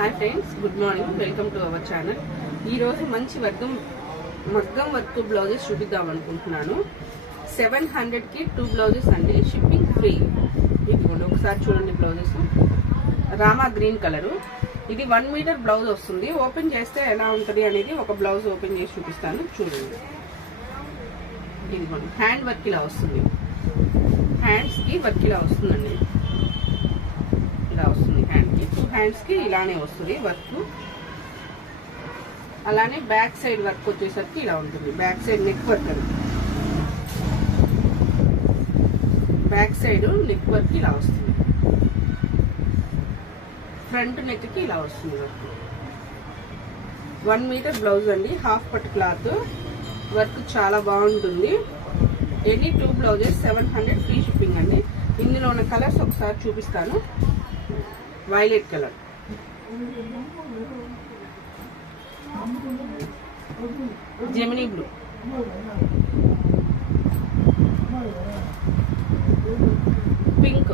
Hi friends, good morning. Welcome to our channel. ఈరోజు మంచి మగ్గం వర్క్ బ్లౌజెస్ చూపిద్దాం అనుకుంటున్నాను. 700కి 2 బ్లౌజెస్ అండి, షిప్పింగ్ ఫ్రీ. ఇదిగోండి ఒకసారి చూడండి బ్లౌజెస్. Rama green colour. ఇది 1 మీటర్ బ్లౌజ్ వస్తుంది. ఓపెన్ చేస్తే ఎలా ఉంటుంది అనేది ఒక బ్లౌజ్ ఓపెన్ చేసి చూపిస్తాను, చూడండి. ఇదిగోండి హ్యాండ్ వర్క్ ఇలా వస్తుంది, హ్యాండ్స్కి వర్క్ ఇలా వస్తుందండి. ఇలా వస్తుంది హ్యాండ్కి, 2 హ్యాండ్స్కి ఇలానే వస్తుంది వర్క్. అలానే బ్యాక్ సైడ్ వర్క్ వచ్చేసరికి ఇలా ఉంటుంది. బ్యాక్ సైడ్ నెక్ వర్క్ అని, బ్యాక్ సైడ్ నెక్ వర్క్ ఇలా వస్తుంది. ఫ్రంట్ నెక్కి ఇలా వస్తుంది వర్క్. 1 మీటర్ బ్లౌజ్ అండి, హాఫ్ పట్టు క్లాత్. వర్క్ చాలా బాగుంటుంది. ఎనీ 2 బ్లౌజెస్ 700 ఫ్రీ షిప్పింగ్ అండి. ఇందులో ఉన్న కలర్స్ ఒకసారి చూపిస్తాను. Violet colour, Gemini blue, pink,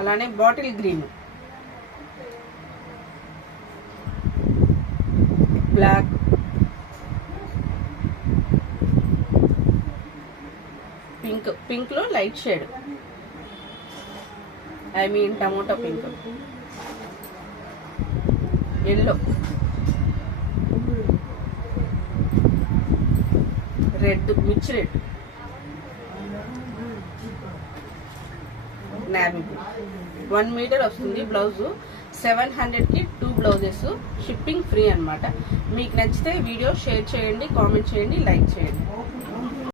అలానే బాటిల్ గ్రీన్, బ్లాక్, పింక్ లో light shade, I mean tomato pink, yellow, red, మిర్చి రెడ్, నావీ బ్లూ. 1 మీటర్ వస్తుంది బ్లౌజ్. 700కి 2 బ్లౌజెస్, షిప్పింగ్ ఫ్రీ అన్నమాట. మీకు నచ్చితే వీడియో షేర్ చేయండి, కామెంట్ చేయండి, లైక్ చేయండి.